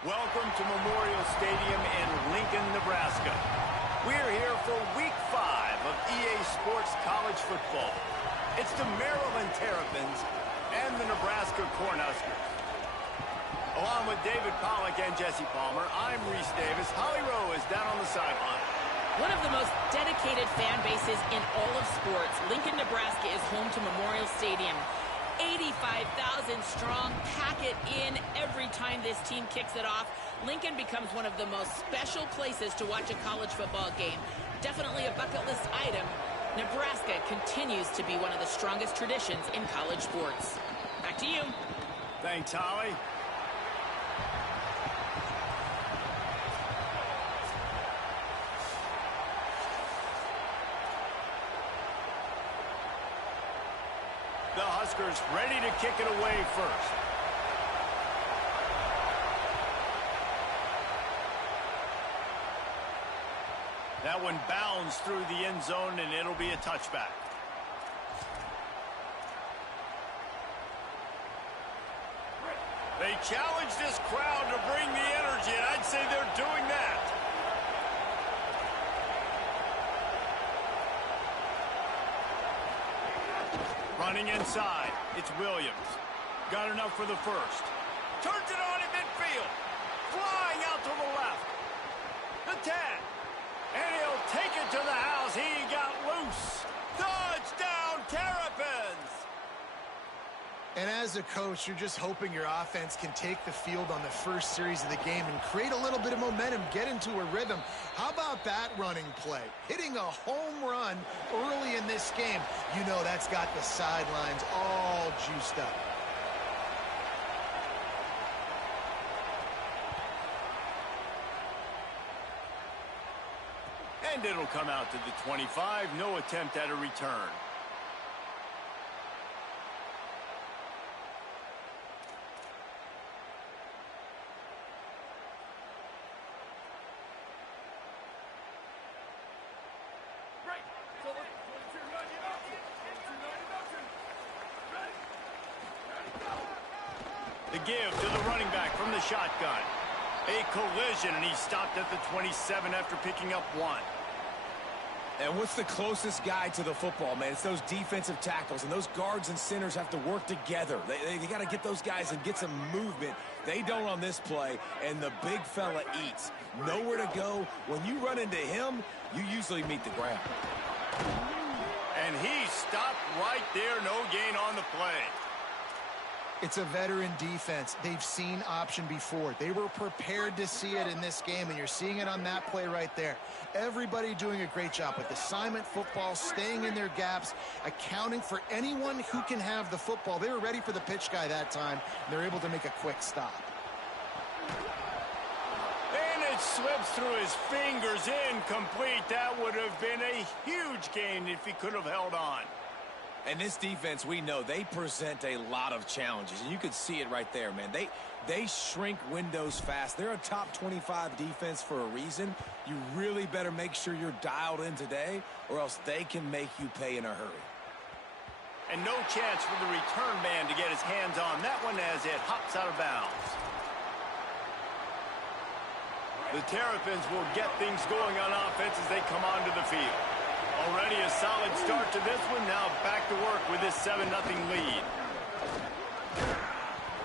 Welcome to Memorial Stadium in Lincoln, Nebraska. We're here for Week 5 of EA Sports College Football. It's the Maryland Terrapins and the Nebraska Cornhuskers. Along with David Pollack and Jesse Palmer, I'm Reese Davis. Holly Rowe is down on the sideline. One of the most dedicated fan bases in all of sports, Lincoln, Nebraska is home to Memorial Stadium. 85,000 strong, pack it in every time this team kicks it off. Lincoln becomes one of the most special places to watch a college football game. Definitely a bucket list item. Nebraska continues to be one of the strongest traditions in college sports. Back to you. Thanks, Holly. The Huskers ready to kick it away first. That one bounds through the end zone, and it'll be a touchback. They challenge this crowd to bring the energy, and I'd say they're doing that. Running inside, it's Williams. Got enough for the first. Turns it on in midfield. Flying out to the left. The 10. And he'll take it to the house. He got loose. Touchdown, Terrapins! And as a coach, you're just hoping your offense can take the field on the first series of the game and create a little bit of momentum, get into a rhythm. How about that running play? Hitting a home run early in this game. You know that's got the sidelines all juiced up. And it'll come out to the 25. No attempt at a return. The give to the running back from the shotgun. A collision, and he stopped at the 27 after picking up one. And what's the closest guy to the football, man? It's those defensive tackles, and those guards and centers have to work together. They got to get those guys and get some movement. They don't on this play, and the big fella eats. Nowhere to go. When you run into him, you usually meet the ground. And he stopped right there. No gain on the play. It's a veteran defense. They've seen option before. They were prepared to see it in this game, and you're seeing it on that play right there. Everybody doing a great job with assignment football, staying in their gaps, accounting for anyone who can have the football. They were ready for the pitch guy that time, and they're able to make a quick stop. And it slips through his fingers, incomplete. That would have been a huge gain if he could have held on. And this defense, we know, they present a lot of challenges. And you can see it right there, man. They shrink windows fast. They're a top 25 defense for a reason. You really better make sure you're dialed in today, or else they can make you pay in a hurry. And no chance for the return man to get his hands on that one as it hops out of bounds. The Terrapins will get things going on offense as they come onto the field. Already a solid start to this one. Now back to work with this 7-0 lead.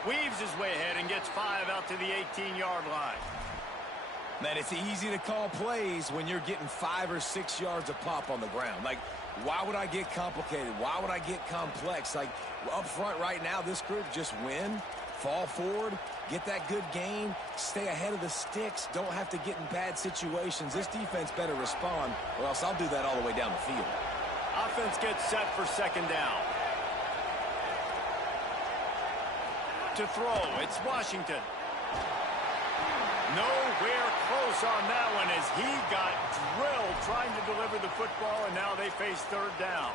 Weaves his way ahead and gets 5 out to the 18-yard line. Man, it's easy to call plays when you're getting 5 or 6 yards of pop on the ground. Like, why would I get complicated? Why would I get complex? Like, up front right now, this group just win, fall forward, get that good gain, stay ahead of the sticks, don't have to get in bad situations. This defense better respond, or else I'll do that all the way down the field. Offense gets set for second down. To throw, it's Washington. Nowhere close on that one as he got drilled trying to deliver the football, and now they face third down.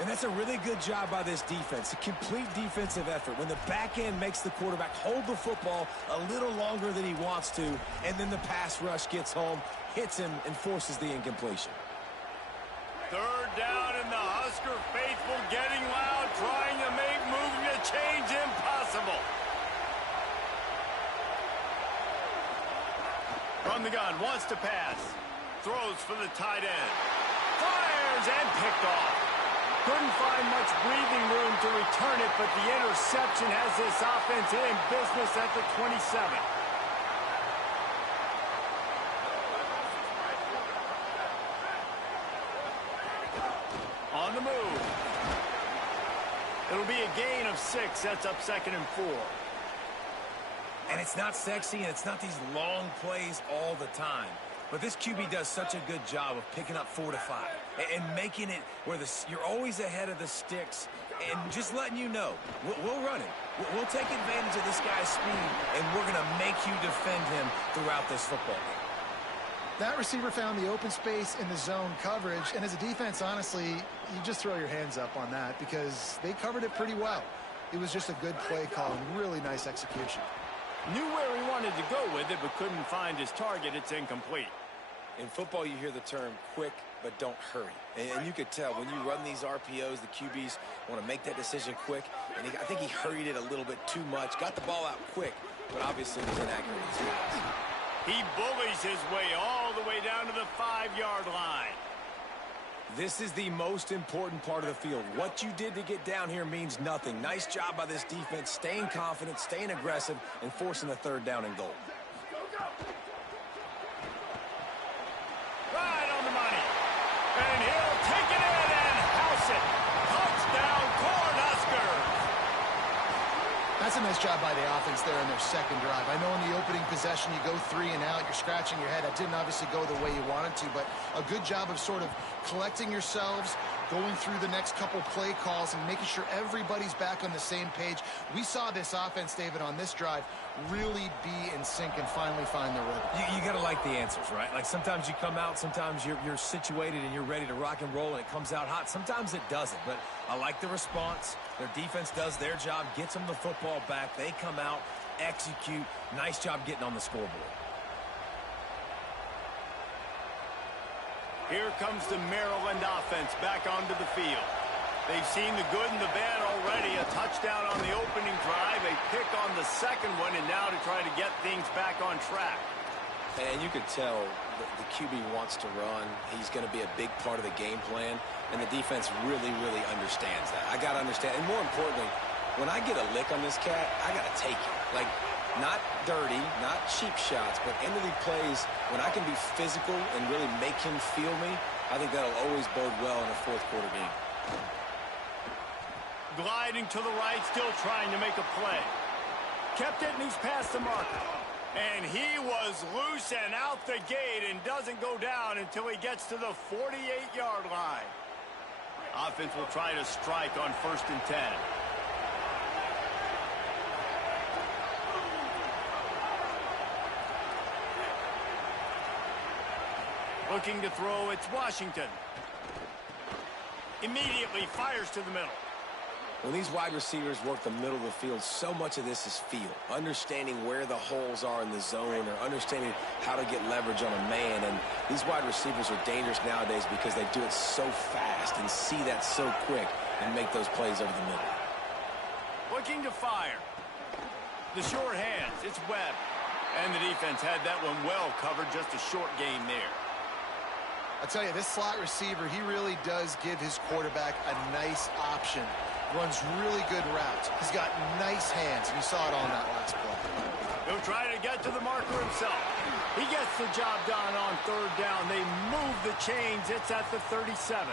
And that's a really good job by this defense, a complete defensive effort. When the back end makes the quarterback hold the football a little longer than he wants to, and then the pass rush gets home, hits him, and forces the incompletion. Third down, and the Husker faithful getting loud, trying to make moving the change impossible. From the gun, wants to pass. Throws for the tight end. Fires and picked off. Couldn't find much breathing room to return it, but the interception has this offense in business at the 27. On the move. It'll be a gain of 6. That's up 2nd and 4. And it's not sexy, and it's not these long plays all the time. But this QB does such a good job of picking up 4 to 5 and making it where you're always ahead of the sticks and just letting you know, we'll run it. We'll take advantage of this guy's speed, and we're going to make you defend him throughout this football game. That receiver found the open space in the zone coverage, and as a defense, honestly, you just throw your hands up on that because they covered it pretty well. It was just a good play call and really nice execution. Knew where he wanted to go with it, but couldn't find his target. It's incomplete. In football, you hear the term quick, but don't hurry. And you could tell when you run these RPOs, the QBs want to make that decision quick. And I think he hurried it a little bit too much. Got the ball out quick, but obviously was inaccurate in his pass. He bullies his way all the way down to the 5-yard line. This is the most important part of the field. What you did to get down here means nothing. Nice job by this defense, staying confident, staying aggressive, and forcing the 3rd down and goal. Right on the money. And he'll take it in and house it. Touchdown, Cornhuskers. That's a nice job by the offense there in their 2nd drive. I know in the opening possession you go 3 and out, you're scratching your head. That didn't obviously go the way you wanted to, but a good job of sort of collecting yourselves, going through the next couple play calls and making sure everybody's back on the same page. We saw this offense, David, on this drive really be in sync and finally find the rhythm. You got to like the answers, right? Like sometimes you come out, sometimes you're situated and you're ready to rock and roll and it comes out hot. Sometimes it doesn't, but I like the response. Their defense does their job, gets them the football back. They come out, execute. Nice job getting on the scoreboard. Here comes the Maryland offense back onto the field. They've seen the good and the bad already. A touchdown on the opening drive, a pick on the 2nd one, and now to try to get things back on track. And you could tell the QB wants to run. He's going to be a big part of the game plan, and the defense really, really understands that. I got to understand, and more importantly, when I get a lick on this cat, I got to take it. Like, not dirty, not cheap shots, but end-of-the plays, when I can be physical and really make him feel me, I think that'll always bode well in a 4th quarter game. Gliding to the right, still trying to make a play. Kept it, and he's past the marker. And he was loose and out the gate and doesn't go down until he gets to the 48-yard line. Offense will try to strike on 1st and 10. Looking to throw, it's Washington. Immediately fires to the middle. When these wide receivers work the middle of the field, so much of this is feel. Understanding where the holes are in the zone or understanding how to get leverage on a man. And these wide receivers are dangerous nowadays because they do it so fast and see that so quick and make those plays over the middle. Looking to fire. The short hands, it's Webb. And the defense had that one well covered, just a short gain there. I'll tell you, this slot receiver, he really does give his quarterback a nice option. Runs really good routes. He's got nice hands. You saw it on that last play. He'll try to get to the marker himself. He gets the job done on 3rd down. They move the chains. It's at the 37.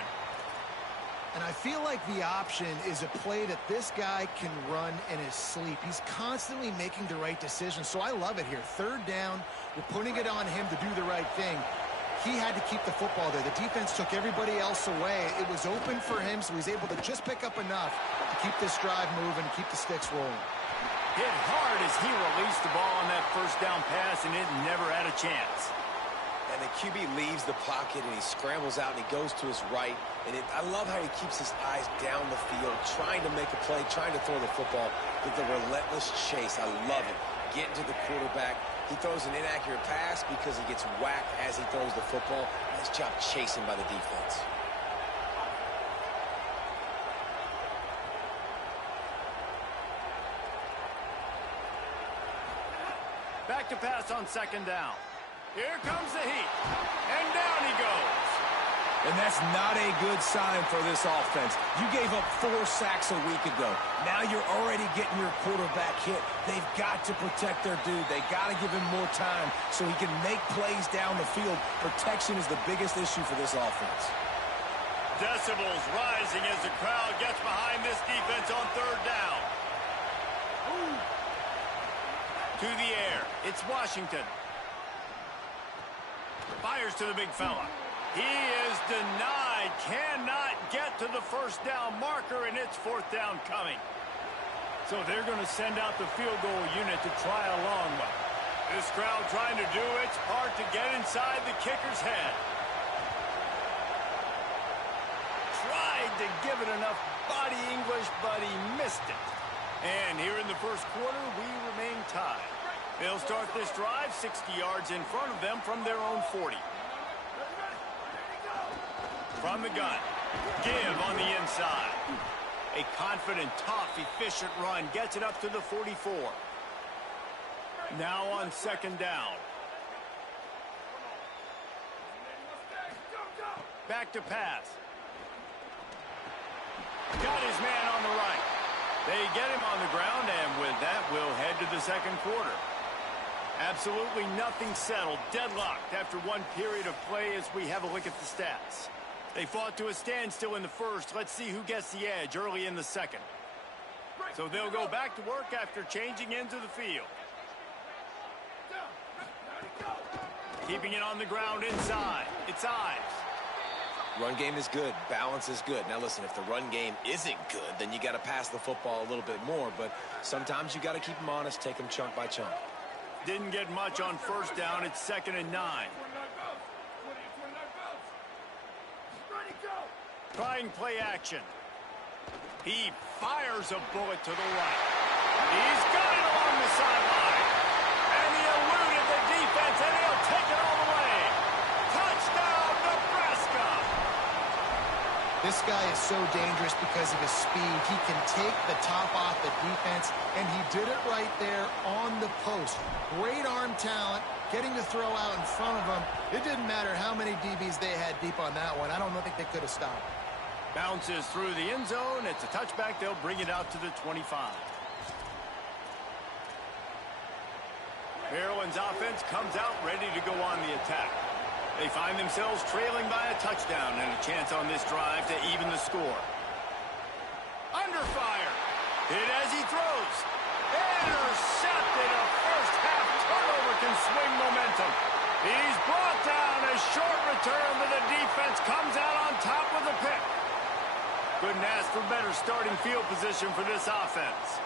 And I feel like the option is a play that this guy can run in his sleep. He's constantly making the right decision. So I love it here. 3rd down. We're putting it on him to do the right thing. He had to keep the football there. The defense took everybody else away. It was open for him, so he's able to just pick up enough to keep this drive moving and keep the sticks rolling. Hit hard as he released the ball on that 1st down pass, and it never had a chance. And the QB leaves the pocket, and he scrambles out, and he goes to his right. And I love how he keeps his eyes down the field, trying to make a play, trying to throw the football with the relentless chase. I love it. Getting to the quarterback. He throws an inaccurate pass because he gets whacked as he throws the football. Nice job chasing by the defense. Back to pass on 2nd down. Here comes the heat. And down he goes. And that's not a good sign for this offense. You gave up 4 sacks a week ago. Now you're already getting your quarterback hit. They've got to protect their dude. They got to give him more time so he can make plays down the field. Protection is the biggest issue for this offense. Decibels rising as the crowd gets behind this defense on third down. To the air. It's Washington. Fires to the big fella. He is denied. Cannot get to the first down marker, and it's fourth down coming. So they're going to send out the field goal unit to try a long one. This crowd trying to do its part to get inside the kicker's head. Tried to give it enough body English, but he missed it. And here in the first quarter, we remain tied. They'll start this drive 60 yards in front of them from their own 40. From the gun. Give on the inside. A confident, tough, efficient run gets it up to the 44. Now on second down. Back to pass. Got his man on the right. They get him on the ground, and with that, we'll head to the second quarter. Absolutely nothing settled. Deadlocked after one period of play as we have a look at the stats. They fought to a standstill in the first. Let's see who gets the edge early in the second. So they'll go back to work after changing into the field. Keeping it on the ground inside. It's Ives. Run game is good. Balance is good. Now, listen, if the run game isn't good, then you got to pass the football a little bit more. But sometimes you got to keep them honest, take them chunk by chunk. Didn't get much on first down. It's 2nd and 9. Trying play action. He fires a bullet to the right. He's got it along the sideline. And he eluded the defense, and he'll take it all the way. Touchdown, Nebraska! This guy is so dangerous because of his speed. He can take the top off the defense, and he did it right there on the post. Great arm talent, getting the throw out in front of him. It didn't matter how many DBs they had deep on that one. I don't think they could have stopped. Bounces through the end zone. It's a touchback. They'll bring it out to the 25. Maryland's offense comes out ready to go on the attack. They find themselves trailing by a touchdown and a chance on this drive to even the score. Under fire. Hit as he throws. Intercepted. A first half turnover can swing momentum. He's brought down. A short return, but the defense comes out on top with a pick. Couldn't ask for better starting field position for this offense.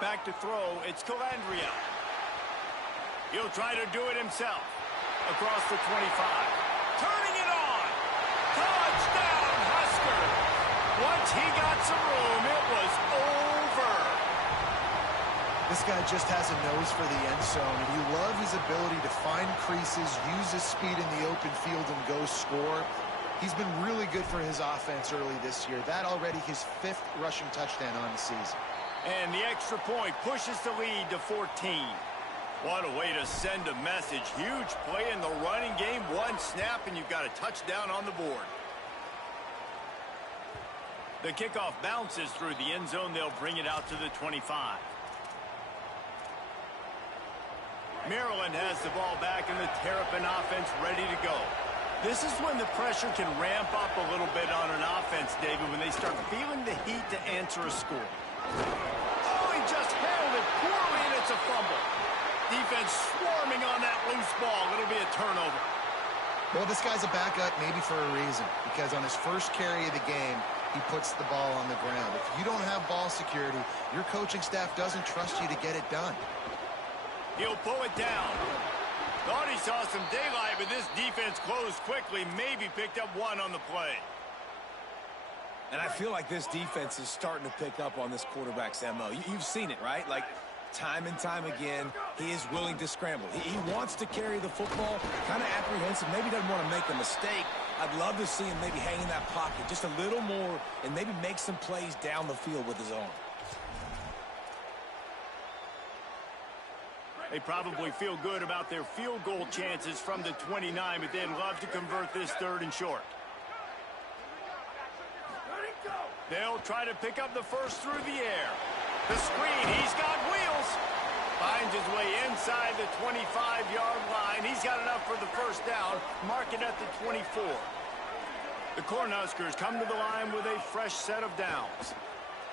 Back to throw, it's Calandria. He'll try to do it himself. Across the 25. Turning it on. Touchdown, Huskers. Once he got some room, it was over. This guy just has a nose for the end zone, and you love his ability to find creases, use his speed in the open field, and go score. He's been really good for his offense early this year. That already his 5th rushing touchdown on the season. And the extra point pushes the lead to 14. What a way to send a message. Huge play in the running game. One snap, and you've got a touchdown on the board. The kickoff bounces through the end zone. They'll bring it out to the 25. Maryland has the ball back, and the Terrapin offense ready to go. This is when the pressure can ramp up a little bit on an offense, David, when they start feeling the heat to answer a score. Oh, he just handled it poorly, and it's a fumble. Defense swarming on that loose ball. It'll be a turnover. Well, this guy's a backup maybe for a reason, because on his first carry of the game, he puts the ball on the ground. If you don't have ball security, your coaching staff doesn't trust you to get it done. He'll pull it down. Thought he saw some daylight, but this defense closed quickly. Maybe picked up one on the play. And I feel like this defense is starting to pick up on this quarterback's MO. You've seen it, right? Like, time and time again, he is willing to scramble. He wants to carry the football, kind of apprehensive, maybe doesn't want to make a mistake. I'd love to see him maybe hang in that pocket just a little more and maybe make some plays down the field with his own. They probably feel good about their field goal chances from the 29, but they'd love to convert this 3rd and short. They'll try to pick up the first through the air. The screen, he's got wheels. Finds his way inside the 25-yard line. He's got enough for the first down. Mark it at the 24. The Cornhuskers come to the line with a fresh set of downs.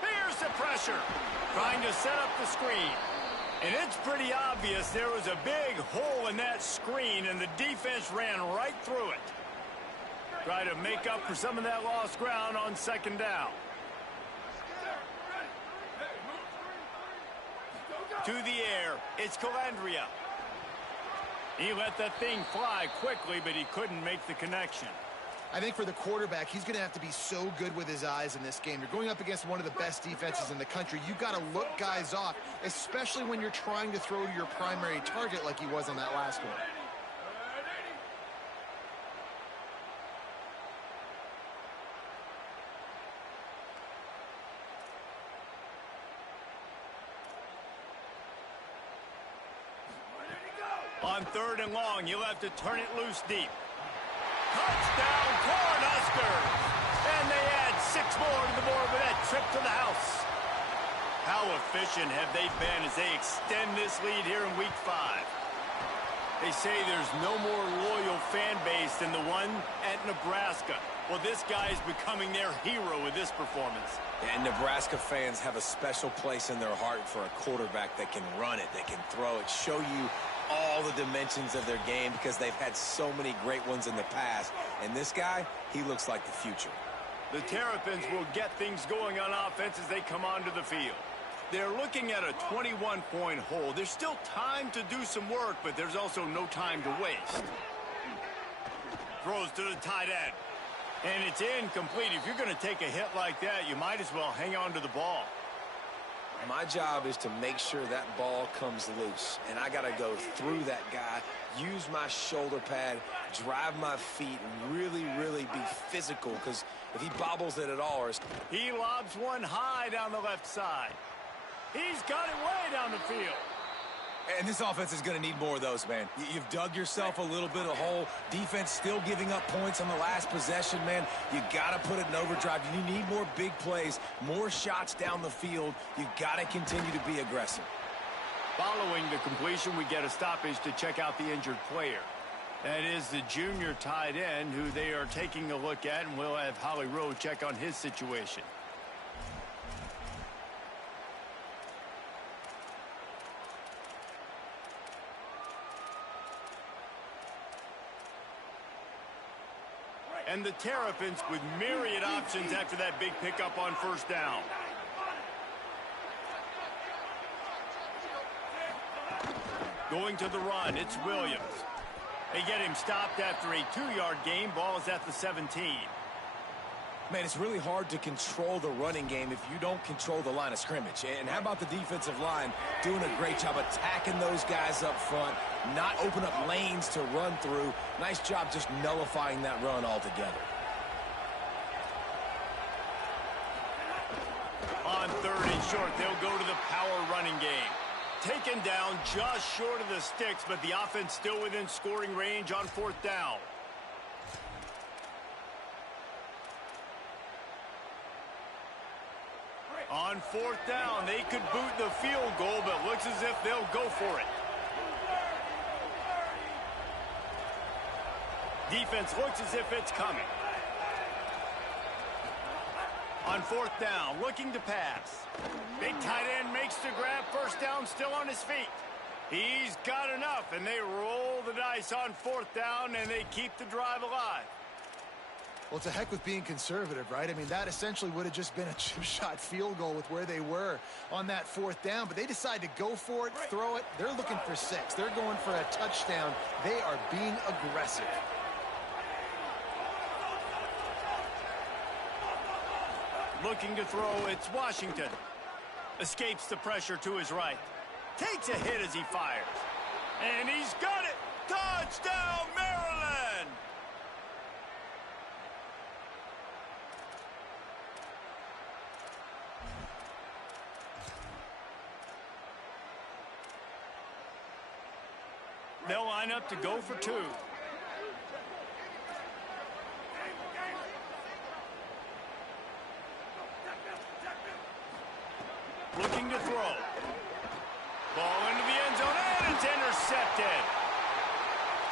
Here's the pressure. Trying to set up the screen. And it's pretty obvious there was a big hole in that screen, and the defense ran right through it. Try to make up for some of that lost ground on 2nd down. To the air, it's Calandria. He let that thing fly quickly, but he couldn't make the connection. I think for the quarterback, he's going to have to be so good with his eyes in this game. You're going up against one of the best defenses in the country. You've got to look guys off, especially when you're trying to throw to your primary target like he was on that last one. On 3rd and long, you'll have to turn it loose deep. Touchdown, Cornhuskers! And they add 6 more to the board with that trip to the house. How efficient have they been as they extend this lead here in Week 5? They say there's no more loyal fan base than the one at Nebraska. Well, this guy's becoming their hero with this performance. And Nebraska fans have a special place in their heart for a quarterback that can run it, that can throw it, show you all the dimensions of their game because they've had so many great ones in the past. And this guy, he looks like the future. The Terrapins will get things going on offense as they come onto the field. They're looking at a 21-point hole. There's still time to do some work, but there's also no time to waste. Throws to the tight end. And it's incomplete. If you're going to take a hit like that, you might as well hang on to the ball. My job is to make sure that ball comes loose. And I got to go through that guy, use my shoulder pad, drive my feet, and really, really be physical. Because if he bobbles it at all... He lobs one high down the left side. He's got it way down the field. And this offense is going to need more of those, man. You've dug yourself a little bit of hole. Defense still giving up points on the last possession, man. You got to put it in overdrive. You need more big plays, more shots down the field. You got to continue to be aggressive. Following the completion, we get a stoppage to check out the injured player. That is the junior tight end who they are taking a look at, and we'll have Holly Rowe check on his situation. And the Terrapins with myriad options after that big pickup on first down. Going to the run, it's Williams. They get him stopped after a 2-yard gain. Ball is at the 17. Man, it's really hard to control the running game if you don't control the line of scrimmage. And how about the defensive line doing a great job attacking those guys up front, not open up lanes to run through. Nice job just nullifying that run altogether. On 3rd and short, they'll go to the power running game. Taken down just short of the sticks, but the offense still within scoring range on 4th down. On 4th down, they could boot the field goal, but looks as if they'll go for it. Defense looks as if it's coming. On 4th down, looking to pass. Big tight end makes the grab, first down, still on his feet. He's got enough, and they roll the dice on 4th down, and they keep the drive alive. Well, to heck with being conservative, right? I mean, that essentially would have just been a chip shot field goal with where they were on that 4th down. But they decide to go for it, throw it. They're looking for 6. They're going for a touchdown. They are being aggressive. Looking to throw, it's Washington. Escapes the pressure to his right. Takes a hit as he fires. And he's got it! Touchdown, Maryland! They'll line up to go for two. Looking to throw. Ball into the end zone, and it's intercepted.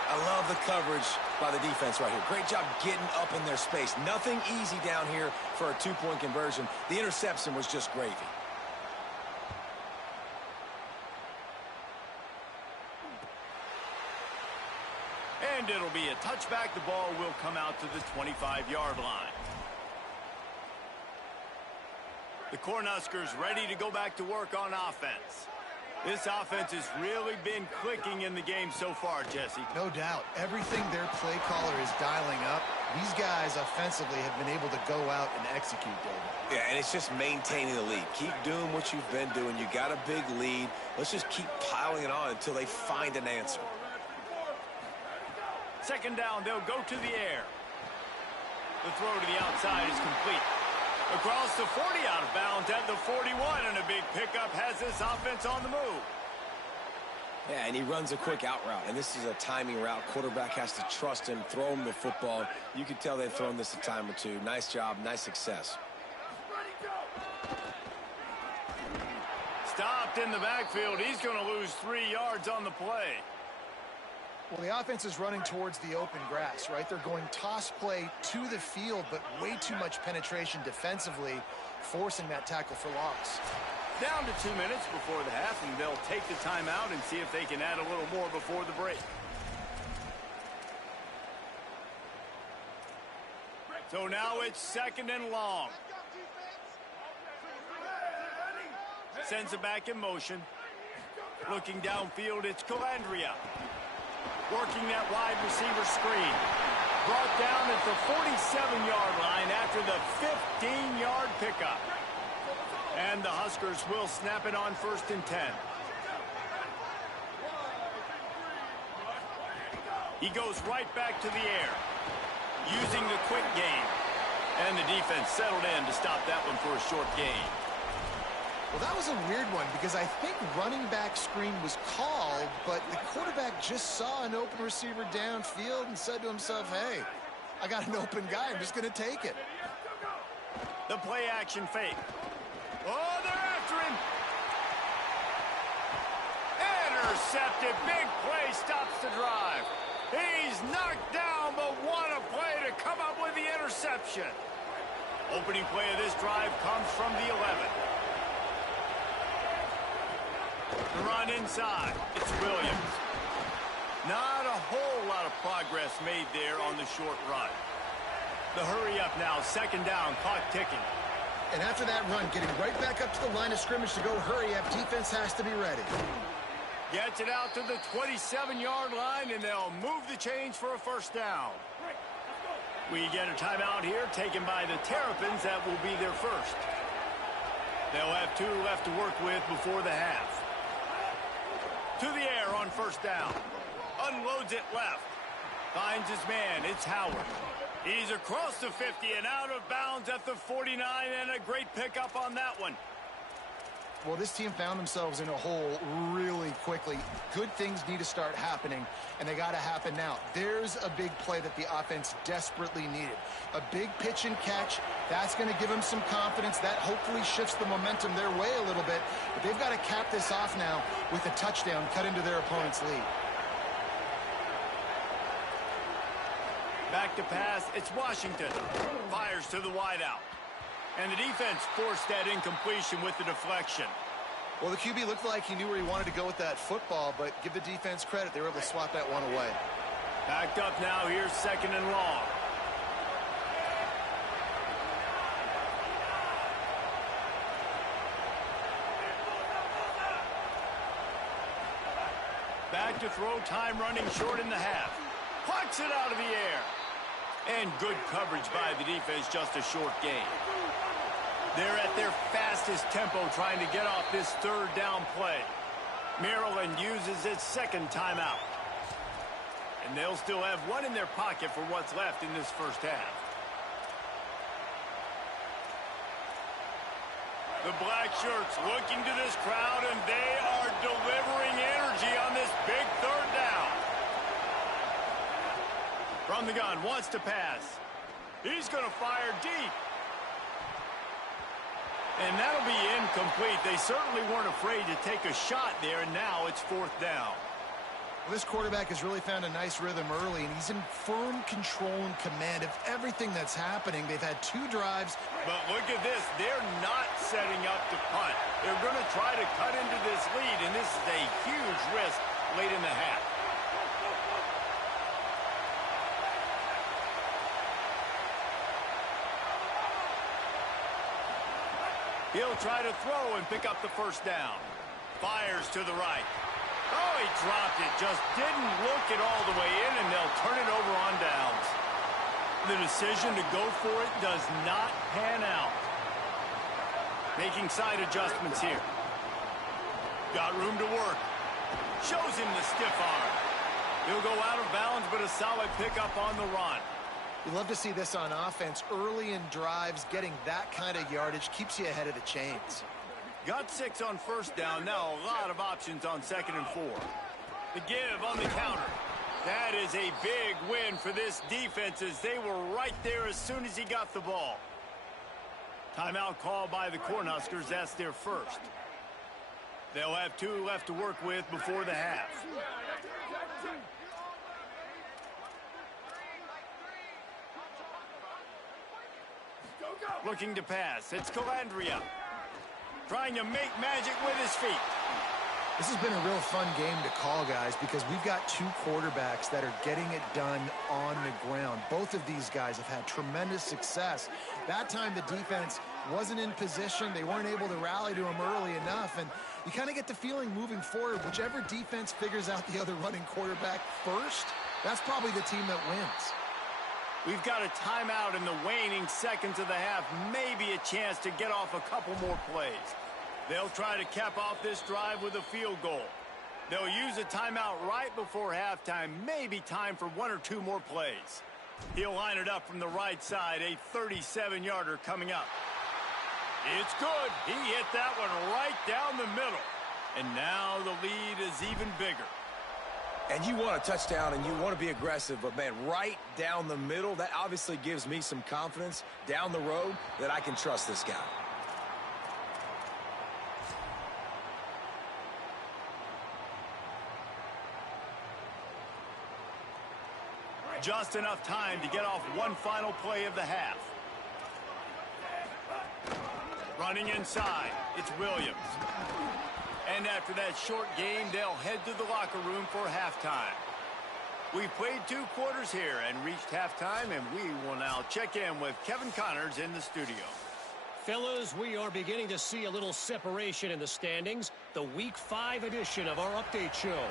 I love the coverage by the defense right here. Great job getting up in their space. Nothing easy down here for a two-point conversion. The interception was just gravy. And it'll be a touchback. The ball will come out to the 25-yard line. The Cornhuskers ready to go back to work on offense. This offense has really been clicking in the game so far, Jesse. No doubt. Everything their play caller is dialing up, these guys offensively have been able to go out and execute, David. Yeah, and it's just maintaining the lead. Keep doing what you've been doing. You got a big lead. Let's just keep piling it on until they find an answer. Second down, they'll go to the air. The throw to the outside is complete. Across the 40, out of bounds at the 41, and a big pickup has this offense on the move. Yeah, and he runs a quick out route, and this is a timing route. Quarterback has to trust him, throw him the football. You can tell they've thrown this a time or two. Nice job, nice success. Stopped in the backfield. He's going to lose 3 yards on the play. Well, the offense is running towards the open grass, right? They're going toss play to the field, but way too much penetration defensively, forcing that tackle for loss. Down to 2 minutes before the half, and they'll take the timeout and see if they can add a little more before the break. So now it's second and long. Sends it back in motion. Looking downfield, it's Calandria. Working that wide receiver screen. Brought down at the 47-yard line after the 15-yard pickup. And the Huskers will snap it on 1st and 10. He goes right back to the air, using the quick game. And the defense settled in to stop that one for a short gain. Well, that was a weird one because I think running back screen was called, but the quarterback just saw an open receiver downfield and said to himself, hey, I got an open guy. I'm just going to take it. The play action fake. Oh, they're after him. Intercepted. Big play stops the drive. He's knocked down, but what a play to come up with the interception. Opening play of this drive comes from the 11. The run inside. It's Williams. Not a whole lot of progress made there on the short run. The hurry up now. Second down. Clock ticking. And after that run, getting right back up to the line of scrimmage to go hurry up, defense has to be ready. Gets it out to the 27-yard line, and they'll move the chains for a first down. We get a timeout here taken by the Terrapins. That will be their first. They'll have 2 left to work with before the half. To the air on first down. Unloads it left. Finds his man. It's Howard. He's across the 50 and out of bounds at the 49, and a great pickup on that one. Well, this team found themselves in a hole really quickly. Good things need to start happening, and they got to happen now. There's a big play that the offense desperately needed. A big pitch and catch. That's going to give them some confidence. That hopefully shifts the momentum their way a little bit. But they've got to cap this off now with a touchdown cut into their opponent's lead. Back to pass. It's Washington. Fires to the wideout. And the defense forced that incompletion with the deflection. Well, the QB looked like he knew where he wanted to go with that football, but give the defense credit. They were able to swat that one away. Backed up now. Here's second and long. Back to throw. Time running short in the half. Plucks it out of the air. And good coverage by the defense. Just a short gain. They're at their fastest tempo trying to get off this third down play. Maryland uses its second timeout. And they'll still have one in their pocket for what's left in this first half. The black shirts looking to this crowd, and they are delivering energy on this big third down. From the gun, wants to pass. He's going to fire deep. And that'll be incomplete. They certainly weren't afraid to take a shot there, and now it's 4th down. Well, this quarterback has really found a nice rhythm early, and he's in firm control and command of everything that's happening. They've had 2 drives. But look at this. They're not setting up to punt. They're going to try to cut into this lead, and this is a huge risk late in the half. He'll try to throw and pick up the 1st down. Fires to the right. Oh, he dropped it. Just didn't look it all the way in, and they'll turn it over on downs. The decision to go for it does not pan out. Making side adjustments here. Got room to work. Shows him the stiff arm. He'll go out of bounds, but a solid pickup on the run. You love to see this on offense. Early in drives, getting that kind of yardage keeps you ahead of the chains. Got 6 on 1st down. Now a lot of options on 2nd and 4. The give on the counter. That is a big win for this defense as they were right there as soon as he got the ball. Timeout call by the Cornhuskers. That's their 1st. They'll have 2 left to work with before the half. Looking to pass. It's Calandria. Trying to make magic with his feet. This has been a real fun game to call, guys, because we've got 2 quarterbacks that are getting it done on the ground. Both of these guys have had tremendous success. That time the defense wasn't in position. They weren't able to rally to him early enough, and you kind of get the feeling moving forward, whichever defense figures out the other running quarterback first, that's probably the team that wins. We've got a timeout in the waning seconds of the half. Maybe a chance to get off a couple more plays. They'll try to cap off this drive with a field goal. They'll use a timeout right before halftime. Maybe time for 1 or 2 more plays. He'll line it up from the right side. A 37-yarder coming up. It's good. He hit that one right down the middle. And now the lead is even bigger. And you want a touchdown and you want to be aggressive, but, man, right down the middle, that obviously gives me some confidence down the road that I can trust this guy. Just enough time to get off one final play of the half. Running inside, it's Williams. And after that short game, they'll head to the locker room for halftime. We've played 2 quarters here and reached halftime, and we will now check in with Kevin Connors in the studio. Fellas, we are beginning to see a little separation in the standings. The Week 5 edition of our update show.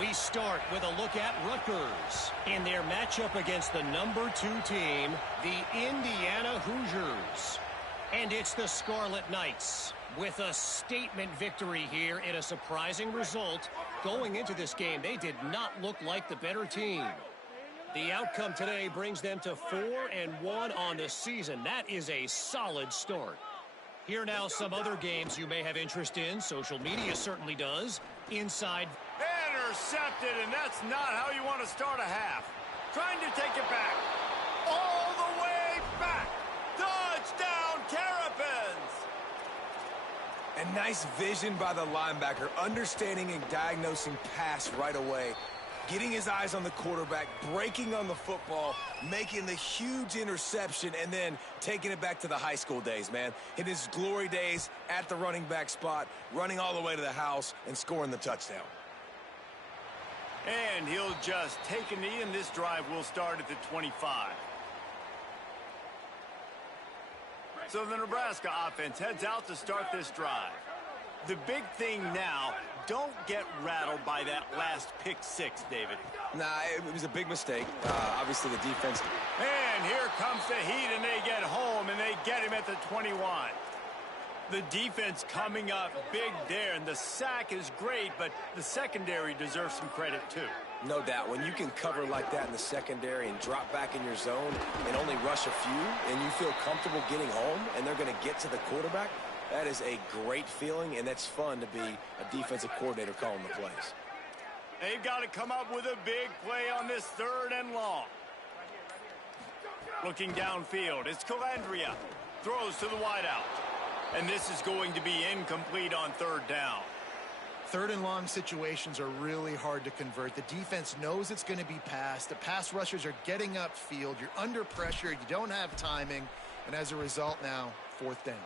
We start with a look at Rutgers in their matchup against the number 2 team, the Indiana Hoosiers. And it's the Scarlet Knights with a statement victory here in a surprising result. Going into this game, they did not look like the better team. The outcome today brings them to 4-1 on the season. That is a solid start. Here now some other games you may have interest in. Social media certainly does. Inside. Intercepted, and that's not how you want to start a half. Trying to take it back. All the way back. Touchdown, Terrapins! And nice vision by the linebacker, understanding and diagnosing pass right away. Getting his eyes on the quarterback, breaking on the football, making the huge interception, and then taking it back to the high school days, man. In his glory days at the running back spot, running all the way to the house and scoring the touchdown. And he'll just take a knee, and this drive will start at the 25. So the Nebraska offense heads out to start this drive. The big thing now, don't get rattled by that last pick 6, David. Nah, it was a big mistake. Obviously, the defense. And here comes the heat, and they get home, and they get him at the 21. The defense coming up big there, and the sack is great, but the secondary deserves some credit, too. No doubt. When you can cover like that in the secondary and drop back in your zone and only rush a few, and you feel comfortable getting home, and they're going to get to the quarterback, that is a great feeling, and that's fun to be a defensive coordinator calling the plays. They've got to come up with a big play on this 3rd and long. Looking downfield, it's Calandria. Throws to the wideout. And this is going to be incomplete on third down. Third and long situations are really hard to convert. The defense knows it's going to be passed. The pass rushers are getting upfield. You're under pressure. You don't have timing. And as a result now, fourth down.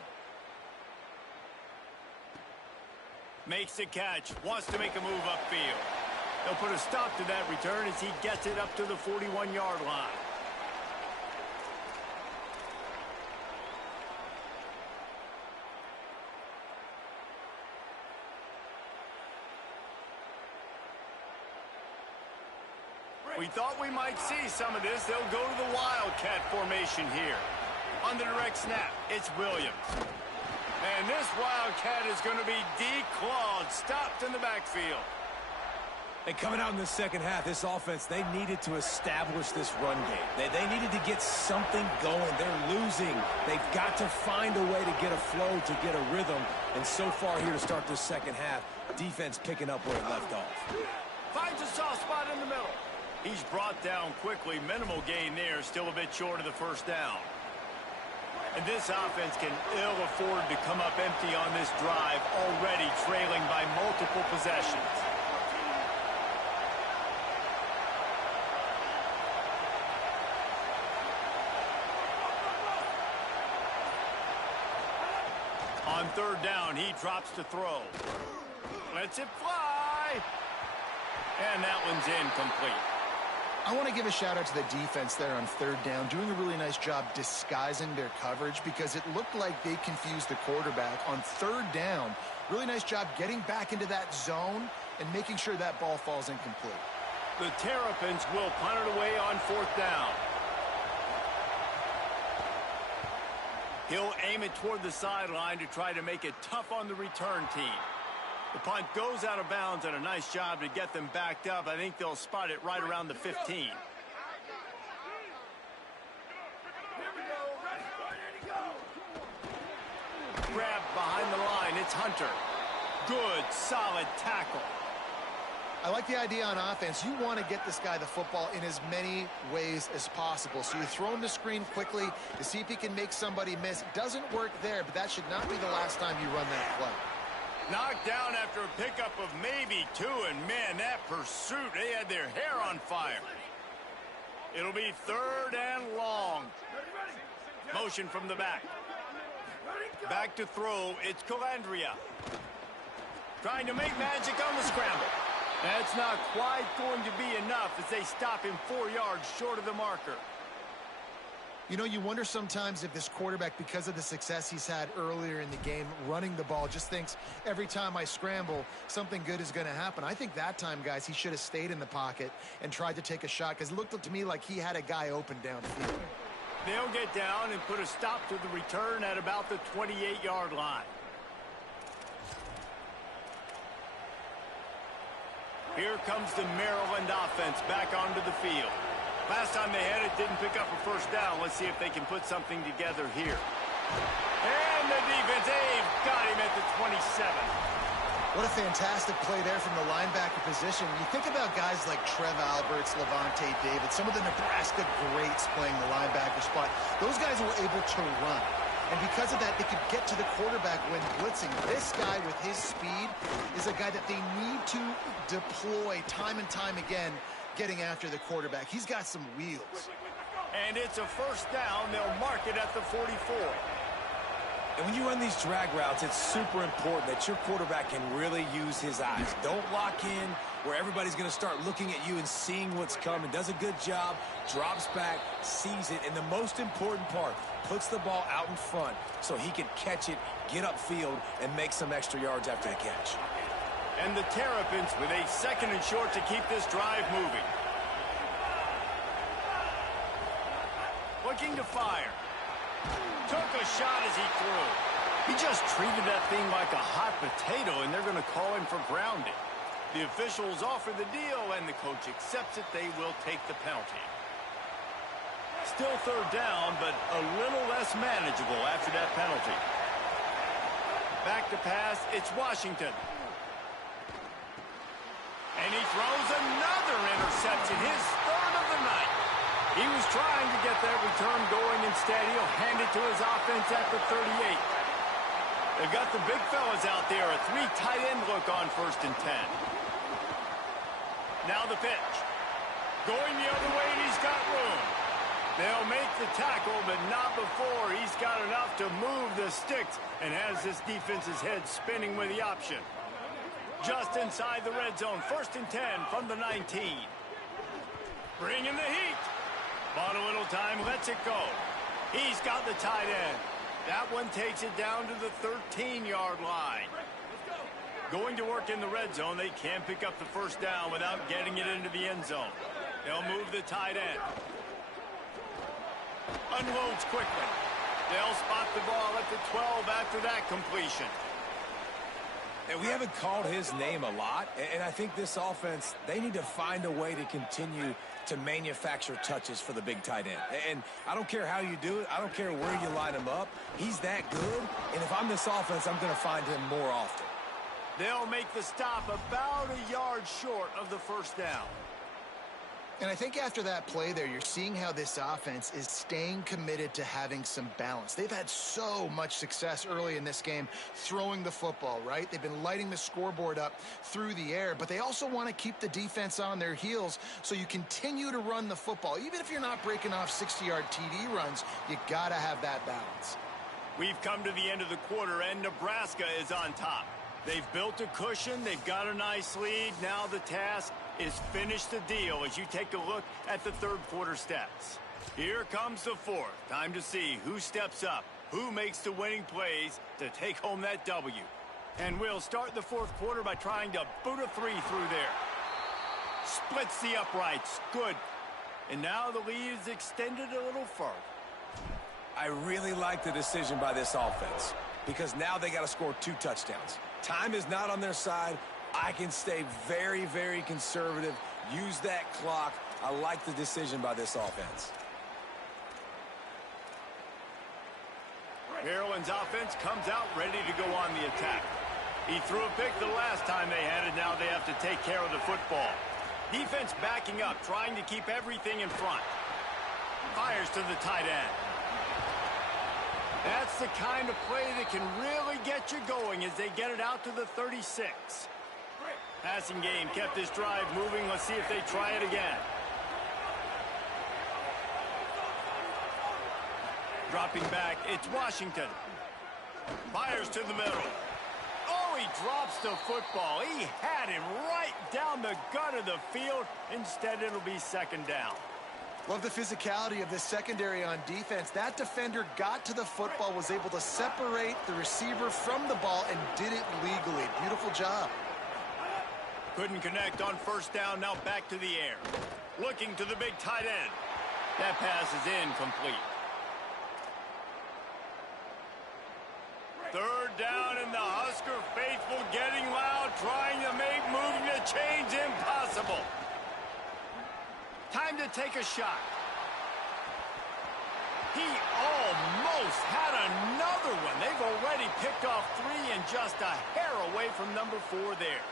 Makes the catch. Wants to make a move upfield. They'll put a stop to that return as he gets it up to the 41-yard line. We thought we might see some of this. They'll go to the Wildcat formation here. On the direct snap, it's Williams. And this Wildcat is going to be declawed, stopped in the backfield. And coming out in the second half, this offense, they needed to establish this run game. They needed to get something going. They're losing. They've got to find a way to get a flow, to get a rhythm. And so far here to start this second half, defense picking up where it left off. Finds a soft spot in the middle. He's brought down quickly. Minimal gain there. Still a bit short of the first down. And this offense can ill afford to come up empty on this drive, already trailing by multiple possessions. On third down, he drops to throw. Lets it fly. And that one's incomplete. I want to give a shout out to the defense there on third down, doing a really nice job disguising their coverage because it looked like they confused the quarterback on third down. Really nice job getting back into that zone and making sure that ball falls incomplete. The Terrapins will punt it away on fourth down. He'll aim it toward the sideline to try to make it tough on the return team. The punt goes out of bounds, and a nice job to get them backed up. I think they'll spot it right around the 15. Grabbed behind the line. It's Hunter. Good, solid tackle. I like the idea on offense. You want to get this guy the football in as many ways as possible. So you throw him the screen quickly to see if he can make somebody miss. Doesn't work there, but that should not be the last time you run that play. Knocked down after a pickup of maybe two, and man, that pursuit, they had their hair on fire. It'll be third and long. Motion from the back. Back to throw, it's Calandria. Trying to make magic on the scramble. That's not quite going to be enough as they stop him 4 yards short of the marker. You know, you wonder sometimes if this quarterback, because of the success he's had earlier in the game, running the ball, just thinks every time I scramble, something good is going to happen. I think that time, guys, he should have stayed in the pocket and tried to take a shot because it looked to me like he had a guy open downfield. They'll get down and put a stop to the return at about the 28-yard line. Here comes the Maryland offense back onto the field. Last time they had it, didn't pick up a first down. Let's see if they can put something together here. And the defense, they've got him at the 27. What a fantastic play there from the linebacker position. You think about guys like Trev Alberts, Levante David, some of the Nebraska greats playing the linebacker spot. Those guys were able to run. And because of that, they could get to the quarterback when blitzing. This guy with his speed is a guy that they need to deploy time and time again, getting after the quarterback. He's got some wheels. And it's a first down. They'll mark it at the 44. And when you run these drag routes, it's super important that your quarterback can really use his eyes. Don't lock in where everybody's going to start looking at you and seeing what's coming. Does a good job, drops back, sees it, and the most important part, puts the ball out in front so he can catch it, get upfield, and make some extra yards after the catch. And the Terrapins with a second and short to keep this drive moving. Looking to fire. Took a shot as he threw. He just treated that thing like a hot potato, and they're going to call him for grounding. The officials offer the deal, and the coach accepts it. They will take the penalty. Still third down, but a little less manageable after that penalty. Back to pass, it's Washington. And he throws another interception, his third of the night. He was trying to get that return going. Instead, he'll hand it to his offense at the 38. They've got the big fellas out there. A 3 tight end look on 1st and 10. Now the pitch. Going the other way, and he's got room. They'll make the tackle, but not before he's got enough to move the sticks and has this defense's head spinning with the option. Just inside the red zone, 1st and 10 from the 19. Bringing the heat. Bought a little time, lets it go. He's got the tight end. That one takes it down to the 13-yard line. Going to work in the red zone, they can't pick up the 1st down without getting it into the end zone. They'll move the tight end. Unloads quickly. They'll spot the ball at the 12 after that completion. And we haven't called his name a lot, and I think this offense, they need to find a way to continue to manufacture touches for the big tight end. And I don't care how you do it. I don't care where you line him up. He's that good, and if I'm this offense, I'm going to find him more often. They'll make the stop about a yard short of the 1st down. And I think after that play there, you're seeing how this offense is staying committed to having some balance. They've had so much success early in this game throwing the football, right? They've been lighting the scoreboard up through the air, but they also want to keep the defense on their heels so you continue to run the football. Even if you're not breaking off 60-yard TD runs, you got to have that balance. We've come to the end of the quarter, and Nebraska is on top. They've built a cushion. They've got a nice lead. Now the task is finish the deal as you take a look at the 3rd quarter stats. Here comes the 4th. Time to see who steps up, who makes the winning plays to take home that W. And we'll start the 4th quarter by trying to boot a 3 through there. Splits the uprights. Good. And now the lead is extended a little further. I really like the decision by this offense because now they got to score 2 touchdowns. Time is not on their side. I can stay very, very conservative. Use that clock. I like the decision by this offense. Maryland's offense comes out ready to go on the attack. He threw a pick the last time they had it. Now they have to take care of the football. Defense backing up, trying to keep everything in front. Fires to the tight end. That's the kind of play that can really get you going as they get it out to the 36. Passing game kept this drive moving. Let's see if they try it again. Dropping back, it's Washington. Fires to the middle. Oh, he drops the football. He had him right down the gut of the field. Instead, it'll be 2nd down. Love the physicality of this secondary on defense. That defender got to the football, was able to separate the receiver from the ball, and did it legally. Beautiful job. Couldn't connect on 1st down. Now back to the air. Looking to the big tight end. That pass is incomplete. 3rd down, and the Husker faithful getting loud, trying to make moving the chains impossible. Time to take a shot. He almost had another one. They've already picked off 3 and just a hair away from number 4 there.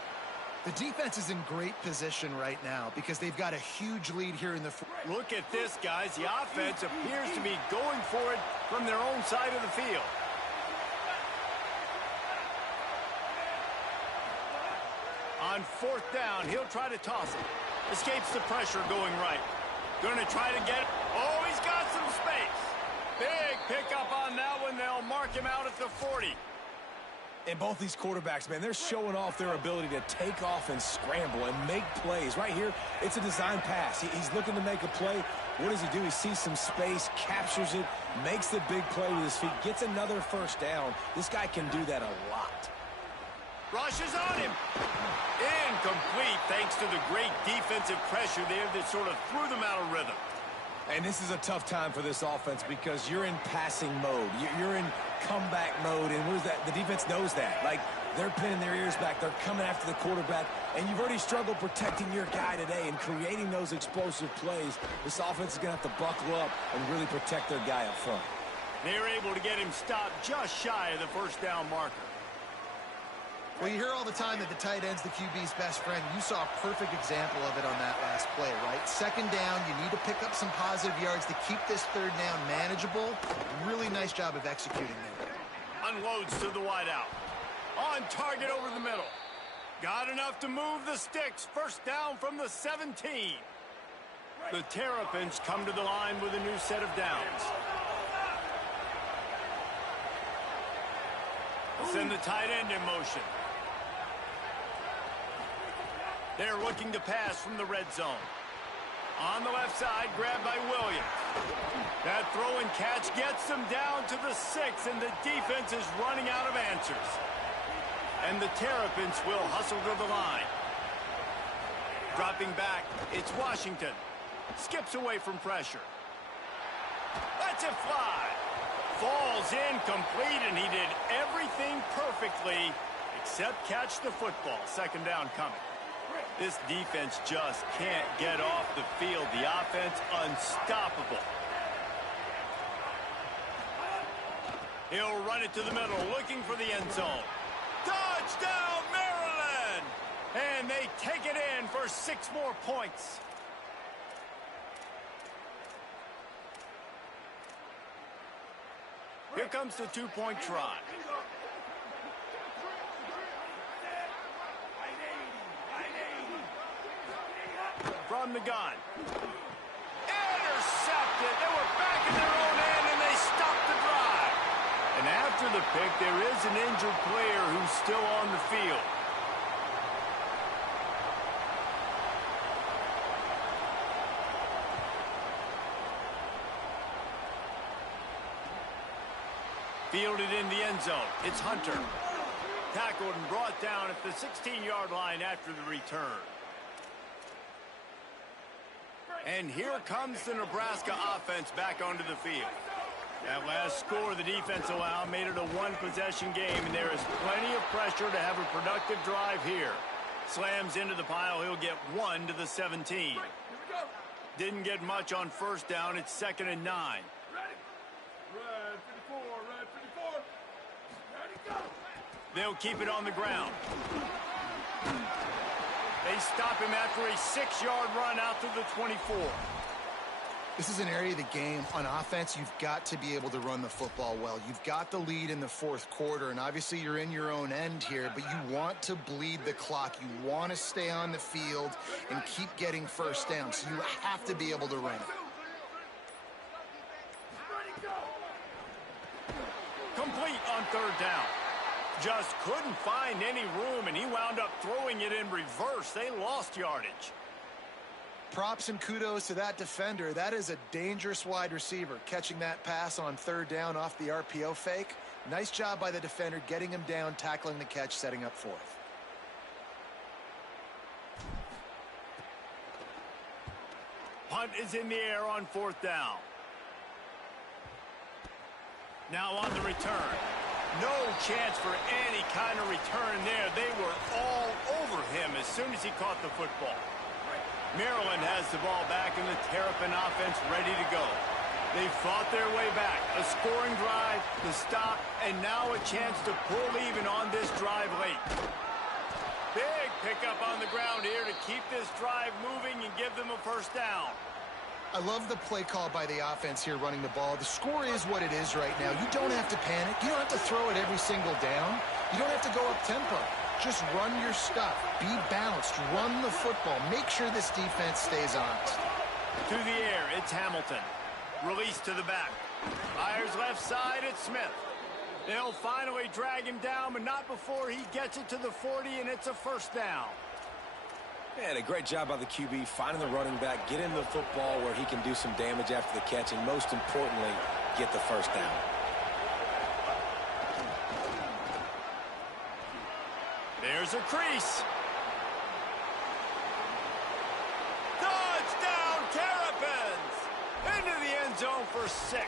The defense is in great position right now because they've got a huge lead here in the... Look at this, guys. The offense appears to be going for it from their own side of the field. On 4th down, he'll try to toss it. Escapes the pressure going right. Going to try to get it. Oh, he's got some space. Big pickup on that one. They'll mark him out at the 40. And both these quarterbacks, man, they're showing off their ability to take off and scramble and make plays. Right here, it's a design pass. He's looking to make a play. What does he do? He sees some space, captures it, makes the big play with his feet, gets another 1st down. This guy can do that a lot. Rushes on him. Incomplete thanks to the great defensive pressure there that sort of threw them out of rhythm. And this is a tough time for this offense because you're in passing mode. You're in comeback mode, and what is that? The defense knows that. Like, they're pinning their ears back. They're coming after the quarterback, and you've already struggled protecting your guy today and creating those explosive plays. This offense is going to have to buckle up and really protect their guy up front. They're able to get him stopped just shy of the 1st down marker. Well, you hear all the time that the tight end's the QB's best friend. You saw a perfect example of it on that last play, right? Second down, you need to pick up some positive yards to keep this third down manageable. Really nice job of executing there. Unloads to the wideout. On target over the middle. Got enough to move the sticks. First down from the 17. The Terrapins come to the line with a new set of downs. Send the tight end in motion. They're looking to pass from the red zone. On the left side, grabbed by Williams. That throw and catch gets them down to the 6, and the defense is running out of answers. And the Terrapins will hustle to the line. Dropping back, it's Washington. Skips away from pressure. Lets it fly. Falls incomplete, and he did everything perfectly except catch the football. Second down coming. This defense just can't get off the field. The offense unstoppable. He'll run it to the middle, looking for the end zone. Touchdown, Maryland! And they take it in for 6 more points. Here comes the 2-point try. From the gun. Intercepted. They were back in their own end, and they stopped the drive. And after the pick, there is an injured player who's still on the field. Fielded in the end zone. It's Hunter. Tackled and brought down at the 16-yard line after the return. And here comes the Nebraska offense back onto the field. That last score the defense allowed made it a one-possession game, and there is plenty of pressure to have a productive drive here. Slams into the pile. He'll get 1 to the 17. Didn't get much on first down. It's 2nd and 9. They'll keep it on the ground. They stop him after a 6-yard run out to the 24. This is an area of the game. On offense, you've got to be able to run the football well. You've got the lead in the 4th quarter, and obviously you're in your own end here, but you want to bleed the clock. You want to stay on the field and keep getting first down, so you have to be able to run it. Complete on 3rd down. Just couldn't find any room, and he wound up throwing it in reverse. They lost yardage. Props and kudos to that defender. That is a dangerous wide receiver, catching that pass on 3rd down off the RPO fake. Nice job by the defender, getting him down, tackling the catch, setting up 4th. Punt is in the air on 4th down. Now on the return. No chance for any kind of return there. They were all over him as soon as he caught the football. Maryland has the ball back, and the Terrapin offense ready to go. They fought their way back. A scoring drive, the stop, and now a chance to pull even on this drive late. Big pickup on the ground here to keep this drive moving and give them a first down. I love the play call by the offense here running the ball. The score is what it is right now. You don't have to panic. You don't have to throw it every single down. You don't have to go up tempo. Just run your stuff. Be balanced. Run the football. Make sure this defense stays honest. To the air, it's Hamilton. Release to the back. Fires left side, it's Smith. They'll finally drag him down, but not before he gets it to the 40, and it's a first down. And a great job by the QB finding the running back, get him the football where he can do some damage after the catch, and most importantly, get the first down. There's a crease. Touchdown, Terrapins! Into the end zone for 6.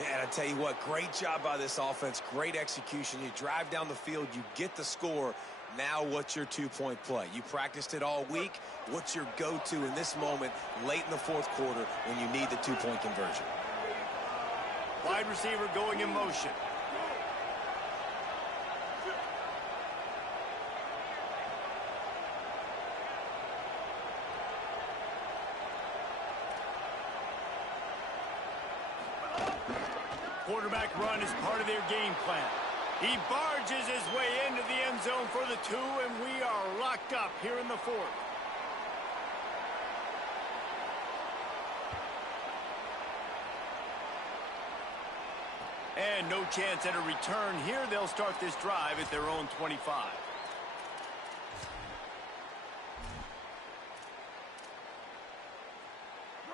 Yeah, and I tell you what, great job by this offense, great execution. You drive down the field, you get the score. Now what's your 2-point play? You practiced it all week. What's your go-to in this moment late in the 4th quarter when you need the 2-point conversion? Wide receiver going in motion. quarterback run is part of their game plan. He barges his way into the end zone for the 2, and we are locked up here in the 4th. And no chance at a return here. They'll start this drive at their own 25.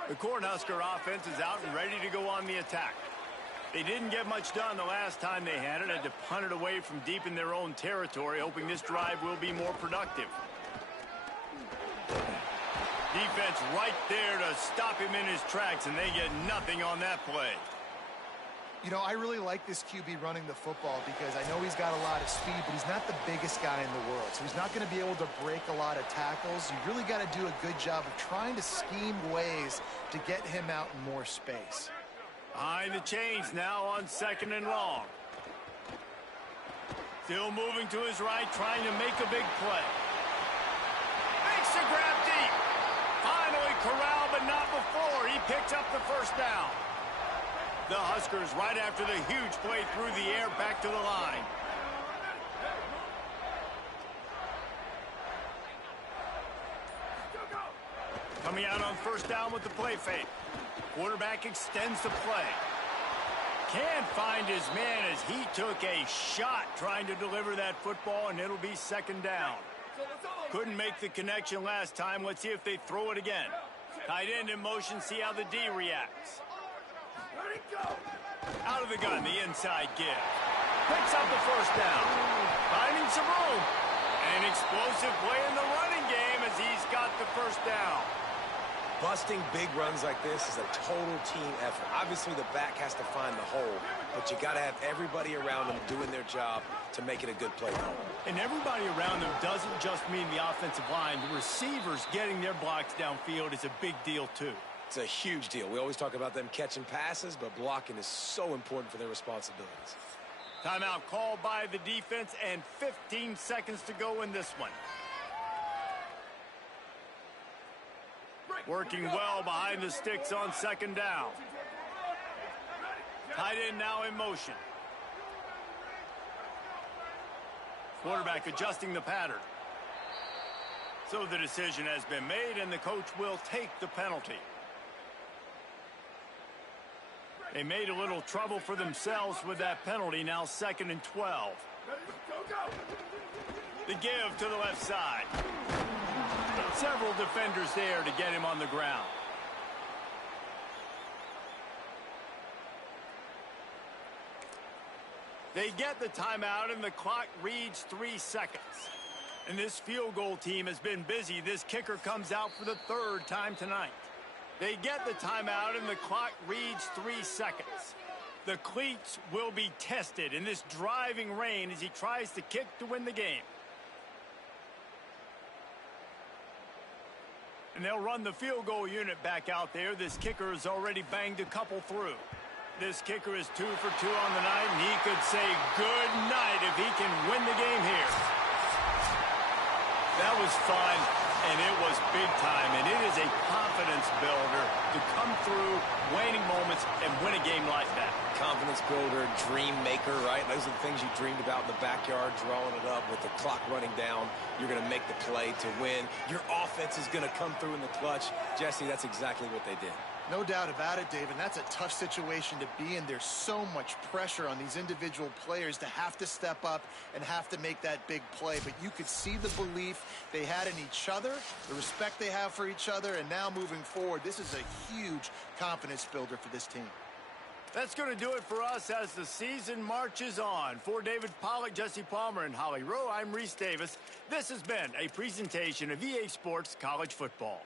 The Cornhusker offense is out and ready to go on the attack. They didn't get much done the last time they had it. Had to punt it away from deep in their own territory, hoping this drive will be more productive. Defense right there to stop him in his tracks, and they get nothing on that play. You know, I really like this QB running the football because I know he's got a lot of speed, but he's not the biggest guy in the world. So he's not going to be able to break a lot of tackles. You really got to do a good job of trying to scheme ways to get him out in more space. Behind the chains now on 2nd and long. Still moving to his right, trying to make a big play. Makes the grab deep. Finally corralled, but not before. He picks up the 1st down. The Huskers right after the huge play through the air back to the line. Coming out on 1st down with the play fake. Quarterback extends the play. Can't find his man as he took a shot trying to deliver that football, and it'll be 2nd down. Couldn't make the connection last time. Let's see if they throw it again. Tight end in motion, see how the D reacts. Out of the gun, the inside give. Picks up the 1st down. Finding some room. An explosive play in the running game as he's got the 1st down. Busting big runs like this is a total team effort. Obviously, the back has to find the hole, but you got to have everybody around them doing their job to make it a good play. And everybody around them doesn't just mean the offensive line. The receivers getting their blocks downfield is a big deal, too. It's a huge deal. We always talk about them catching passes, but blocking is so important for their responsibilities. Timeout called by the defense, and 15 seconds to go in this one. Working well behind the sticks on 2nd down. Tight end now in motion. Quarterback adjusting the pattern. So the decision has been made, and the coach will take the penalty. They made a little trouble for themselves with that penalty. Now 2nd and 12. The give to the left side. Several defenders there to get him on the ground. They get the timeout, and the clock reads 3 seconds. And this field goal team has been busy. This kicker comes out for the 3rd time tonight. They get the timeout, and the clock reads 3 seconds. The cleats will be tested in this driving rain as he tries to kick to win the game. And they'll run the field goal unit back out there. This kicker has already banged a couple through. This kicker is 2 for 2 on the night, and he could say good night if he can win the game here. That was fun, and it was big time, and it is a confidence builder to come through waning moments and win a game like that. Confidence builder, dream maker, right? Those are the things you dreamed about in the backyard, drawing it up with the clock running down. You're going to make the play to win. Your offense is going to come through in the clutch. Jesse, that's exactly what they did. No doubt about it, Dave, and that's a tough situation to be in. There's so much pressure on these individual players to have to step up and have to make that big play. But you could see the belief they had in each other, the respect they have for each other, and now moving forward, this is a huge confidence builder for this team. That's going to do it for us as the season marches on. For David Pollack, Jesse Palmer, and Holly Rowe, I'm Reese Davis. This has been a presentation of EA Sports College Football.